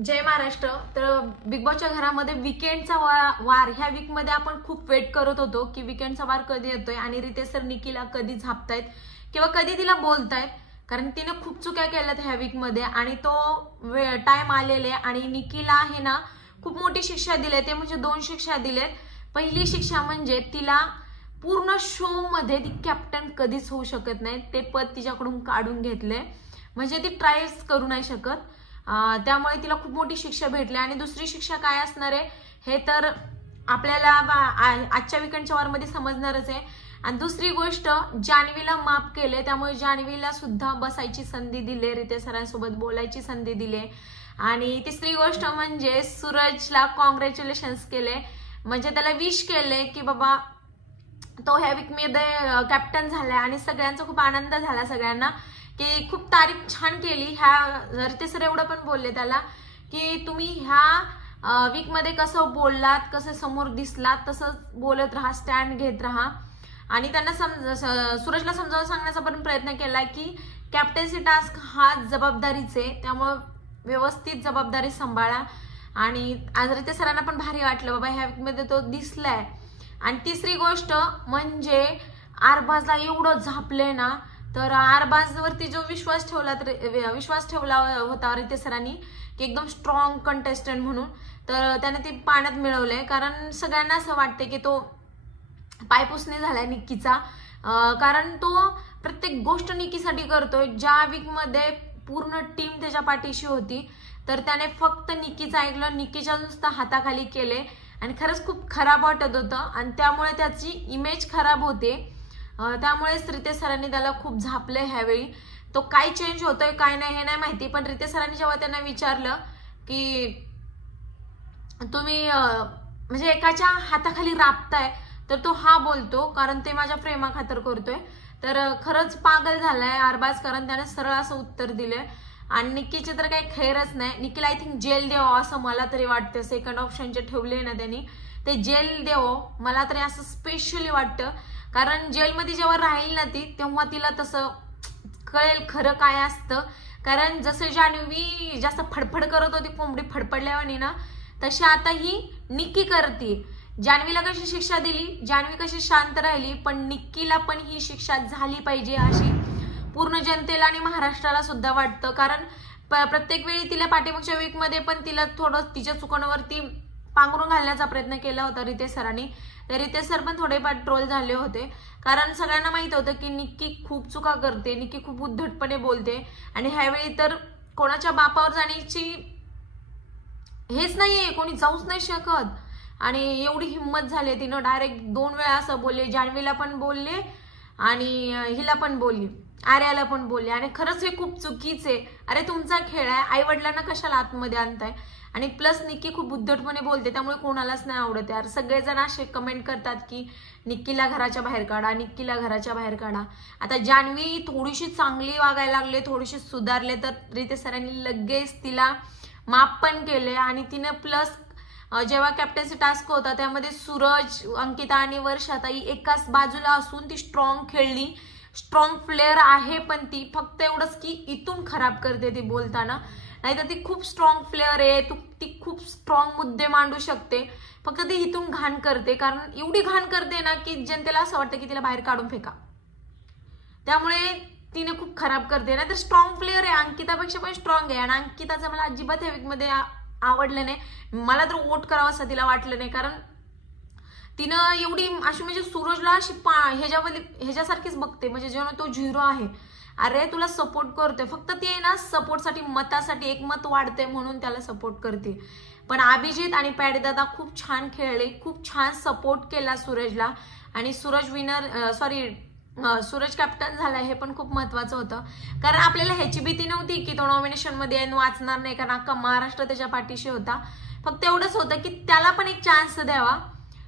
जय महाराष्ट्र। तर बिग बॉसच्या घरामध्ये विकेंडचा वार ह्या वीक मध्ये आपण खूप वेट करत होतो की विकेंडचा वार कधी येतोय आणि रितेश सर निकीला कधी झापतायत किंवा कधी तिला बोलतायत, कारण तिने खूप चुक्या केल्यात ह्या वीक मध्ये आणि तो टाइम आलेले आणि निकीला आहे ना खूप मोठी शिक्षा दिली, ते म्हणजे 2 शिक्षा दिलेत। पहिली शिक्षा म्हणजे तिला पूर्ण शो मध्ये ती कॅप्टन कधीच होऊ शकत नाही, ते पद तिच्याकडून काढून घेतले, म्हणजे ती ट्रायच करू नाही शकत। त्यामुळे तिला खूप मोठी शिक्षा भेटली। आणि दुसरी शिक्षा काय असणार आहे हे तर आपल्याला आजच्या वीकेंडच्या वार मध्ये समजणारच आहे। आणि दुसरी गोष्ट, जान्हवीला माफ केले, त्यामुळे जान्हवीला सुद्धा बसायची संधी दिली, रितेश सरांसोबत बोलायची संधी दिली। आणि तिसरी गोष्ट म्हणजे सूरजला कॉंग्रॅच्युलेशन्स केले, म्हणजे त्याला विश केले की बाबा तो ह्या वीक मध्ये कॅप्टन झालाय आणि सगळ्यांचा खूप आनंद झाला, सगळ्यांना की खूप तारीफ छान केली। ह्या रितेश सर एवढं पण बोलले त्याला की तुम्ही ह्या वीक मध्ये कसं बोललात, कसं समोर दिसलात तसंच बोलत राहा, स्टँड घेत राहा। आणि त्यांना सूरजला समजावून सांगण्याचा पण प्रयत्न केला की कॅप्टन्सी टास्क हा जबाबदारीचे, त्यामुळे व्यवस्थित जबाबदारी सांभाळा। आणि आज रितेश सरांना पण भारी वाटलं बाबा ह्या वीक मध्ये तो दिसलाय। आणि तिसरी गोष्ट म्हणजे आरबाजला एवढं झापले ना, तर आरबाजवरती जो विश्वास ठेवला होता रितेश सरांनी की एकदम स्ट्रॉंग कंटेस्टंट म्हणून, तर त्याने ते पाण्यात मिळवलंय। कारण सगळ्यांना असं वाटते की तो पायपुसणी झालाय निकीचा, कारण तो प्रत्येक गोष्ट निकीसाठी करतोय। ज्या वीक मध्ये पूर्ण टीम त्याच्या पाठीशी होती, तर त्याने फक्त निकीचं ऐकलं, निकीच्या नुसतं हाताखाली केले आणि खरंच खूप खराब वाटत होतं आणि त्यामुळे त्याची इमेज खराब होते। त्यामुळेच रितेश सरांनी त्याला खूप झापले ह्यावेळी। तो काय चेंज होतोय काय नाही हे नाही माहिती, पण रितेश सरांनी जेव्हा त्यांना विचारलं की तुम्ही म्हणजे एकाच्या हाताखाली राबताय, तर तो हा बोलतो कारण ते माझ्या प्रेमाखातर करतोय। तर खरंच पागल झालाय आरबाज, कारण त्याने सरळ असं उत्तर दिलंय। आणि निकीचे तर काही खैरच नाही, निकीला आय थिंक जेल द्यावं असं मला तरी वाटतं। सेकंड ऑप्शन जे ठेवले ना त्यांनी, ते जेल द्यावं मला तरी असं स्पेशली वाटतं, कारण जेलमध्ये जेव्हा राहील ना ती, तेव्हा तिला तसं कळेल खरं काय असतं। कारण जसं जान्हवी जास्त फडफड करत होती, कोंबडी फडफडल्यावानी ना, तशी आता ही निकी करते। जान्हवीला कशी शिक्षा दिली, जान्हवी कशी शांत राहिली, पण निकीला पण ही शिक्षा झाली पाहिजे अशी पूर्ण जनतेला आणि महाराष्ट्राला सुद्धा वाटतं। कारण प्रत्येक वेळी तिला पाठीमागच्या वीक मध्ये पण तिला थोडं तिच्या चुकांवरती पांघरून घालण्याचा प्रयत्न केला होता रितेश सरांनी, तर रितेश सर पण थोडेफार ट्रोल झाले होते। कारण सगळ्यांना माहित होतं की निकी खूप चुका करते, निकी खूप उद्धटपणे बोलते आणि ह्यावेळी तर कोणाच्या बापावर जाण्याची हेच नाहीये, कोणी जाऊच नाही शकत। आणि एवढी हिंमत झाली तिनं, डायरेक्ट 2 वेळा असं बोलले, जान्हवीला पण बोलले आणि हिला पण बोलली, आर्याला पण बोलले। आणि खरंच हे खूप चुकीचे, अरे तुमचा खेळ आहे, आई वडिलांना कशाला आतमध्ये आणताय। आणि प्लस निकी खूप उद्धटपणे बोलते, त्यामुळे कोणालाच नाही आवडत यार। सगळेजण असे कमेंट करतात की निकीला घराच्या बाहेर काढा, निकीला घराच्या बाहेर काढा। आता जान्हवी थोडीशी चांगली वागायला लागले, थोडीशी सुधारले, तर रितेश सरांनी लगेच तिला माफ पण केले। आणि तिने प्लस जेव्हा कॅप्टन्सी टास्क होता त्यामध्ये सूरज, अंकिता आणि वर्षाताई एकाच बाजूला असून ती स्ट्रॉंग खेळली, स्ट्रॉंग प्लेअर आहे, पण ती फक्त एवढंच की इथून खराब करते ती बोलताना, नाहीतर ती खूप स्ट्रॉंग प्लेअर आहे, ती खूप स्ट्रॉंग मुद्दे मांडू शकते, फक्त ती इथून घाण करते। कारण एवढी घाण करते ना की जनतेला असं वाटतं की तिला बाहेर काढून फेका, त्यामुळे तिने खूप खराब करते। ना तर स्ट्रॉंग प्लेअर आहे, अंकितापेक्षा पण स्ट्रॉंग आहे। आणि अंकिताचं मला अजिबात ह्या वीक मध्ये आवडलं नाही, मला तर वोट करावं असं तिला वाटलं नाही, कारण तिनं एवढी अशी म्हणजे सूरजला अशी ह्याच्यासारखीच बघते, म्हणजे जेव्हा तो झिरो आहे, अरे तुला सपोर्ट करतोय, फक्त ती आहे ना सपोर्टसाठी, मतासाठी, एक मत वाढते म्हणून त्याला सपोर्ट करते। पण अभिजित आणि पॅडीदादा खूप छान खेळले, खूप छान सपोर्ट केला सूरजला, आणि सूरज कॅप्टन झाला हे पण खूप महत्वाचं होतं। कारण आपल्याला ह्याची भीती नव्हती की तो नॉमिनेशन मध्ये वाचणार नाही, कारण अख्खा महाराष्ट्र त्याच्या पाठीशी होता, फक्त एवढंच होतं की त्याला पण एक चान्स द्यावा।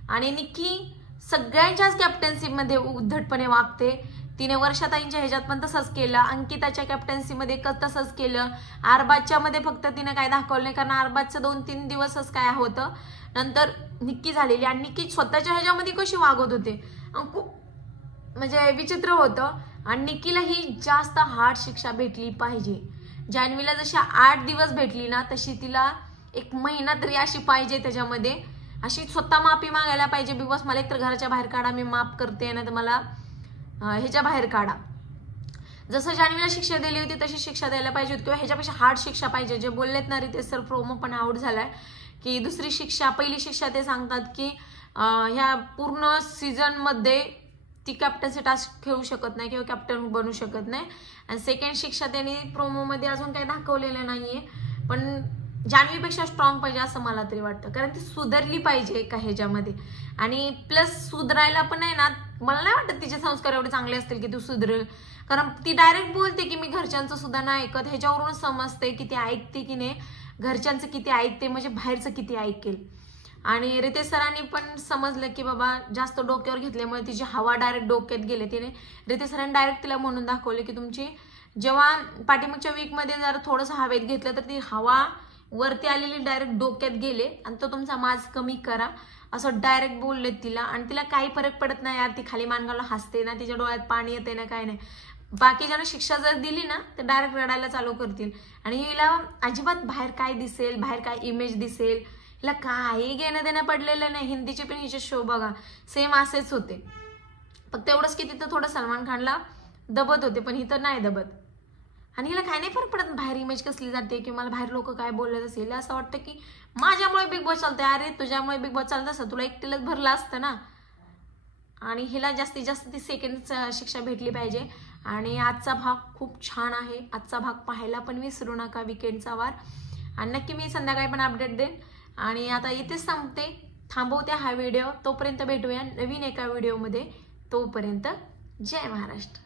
आणि निकी सगळ्यांच्याच कॅप्टन्सी मध्ये उद्धटपणे वागते, तिने वर्षाताईंच्या ह्याच्यात पण तसंच केलं, अंकिताच्या कॅप्टन्सी मध्ये तसंच केलं, आरबाजच्या मध्ये फक्त तिने काय दाखवलं नाही, कारण आरबाजचं 2-3 दिवसच काय होतं, नंतर निकी झालेली। आणि निकी स्वतःच्या ह्याच्यामध्ये कशी वागत होते, खूप म्हणजे विचित्र होतं। आणि निकीला ही जास्त हार्ड शिक्षा भेटली पाहिजे, जान्हवीला जशी 8 दिवस भेटली ना तशी तिला 1 महिना तरी अशी पाहिजे त्याच्यामध्ये, अशी स्वतः माफी मागायला पाहिजे. बिग बॉस मला एकतर घराच्या बाहेर काढा, मी माफ करते, नाही तर मला ह्याच्या बाहेर काढा. जसं जान्हवीला शिक्षा दिली होती तशी शिक्षा द्यायला पाहिजे होती, किंवा ह्याच्यापेक्षा हार्ड शिक्षा पाहिजे. जे बोललेत ना रितेश सर, प्रोमो पण आउट झालाय, की दुसरी शिक्षा, पहिली शिक्षा ते सांगतात की ह्या पूर्ण सीझन मध्ये ती कॅप्टन्सी टास्क खेळू शकत नाही किंवा कॅप्टन बनू शकत नाही. आणि सेकंड शिक्षा त्यांनी प्रोमो मध्ये अजून काही दाखवलेलं नाहीये, पण जान्हवीपेक्षा स्ट्रॉंग पाहिजे असं मला तरी वाटतं, कारण ती सुधारली पाहिजे एका ह्याच्यामध्ये. आणि प्लस सुधारायला पण आहे ना, मला नाही वाटत तिचे संस्कार एवढे चांगले असतील की तू सुधरेल, कारण ती डायरेक्ट बोलते की मी घरच्यांचं सुद्धा नाही ऐकत. ह्याच्यावरून समजते की ती ऐकते की नाही, घरच्यांचं किती ऐकते म्हणजे बाहेरचं किती ऐकेल. आणि रितेश सरांनी पण समजलं की बाबा जास्त डोक्यावर घेतल्यामुळे तिची हवा डायरेक्ट डोक्यात गेले. तिने रितेश सरांनी डायरेक्ट तिला म्हणून दाखवले की तुमची जेव्हा पाठीमागच्या वीकमध्ये जर थोडंसं हवेत घेतलं तर ती हवा वरती आलेली डायरेक्ट डोक्यात गेले आणि तो तुमचा माज कमी करा, असं डायरेक्ट बोलले तिला. आणि तिला काही फरक पडत नाही यार, ती खाली मानगावला हसते ना, तिच्या डोळ्यात पाणी येते ना, काय नाही. बाकीच्यांना शिक्षा जर दिली ना तर डायरेक्ट रडायला चालू करतील. आणि हिला अजिबात बाहेर काय दिसेल, बाहेर काय इमेज दिसेल, हिला काही घेणं देणं पडलेलं नाही. हिंदीचे पण हिचे शो बघा सेम असेच होते, फक्त एवढंच की तिथं थोडं सलमान खानला दबत होते, पण इथं नाही दबत. आणि हिला काय नाही फरक पडत बाहेर इमेज कसली जाते किंवा मला बाहेर लोक काय बोलत असेल. असं वाटतं की माझ्यामुळे बिग बॉस चालतंय, अरे तुझ्यामुळे बिग बॉस चालत असं तुला एकटीलाच भरलं असतं ना. आणि हिला जास्तीत जास्त ती सेकंड शिक्षा भेटली पाहिजे. आणि आजचा भाग खूप छान आहे, आजचा भाग पाहायला पण विसरू नका, विकेंडचा वार. आणि नक्की मी संध्याकाळी पण अपडेट देईन. आणि आता इथेच संपते, थांबवते हा व्हिडिओ. तोपर्यंत भेटूया नवीन एका व्हिडिओमध्ये. तोपर्यंत जय महाराष्ट्र.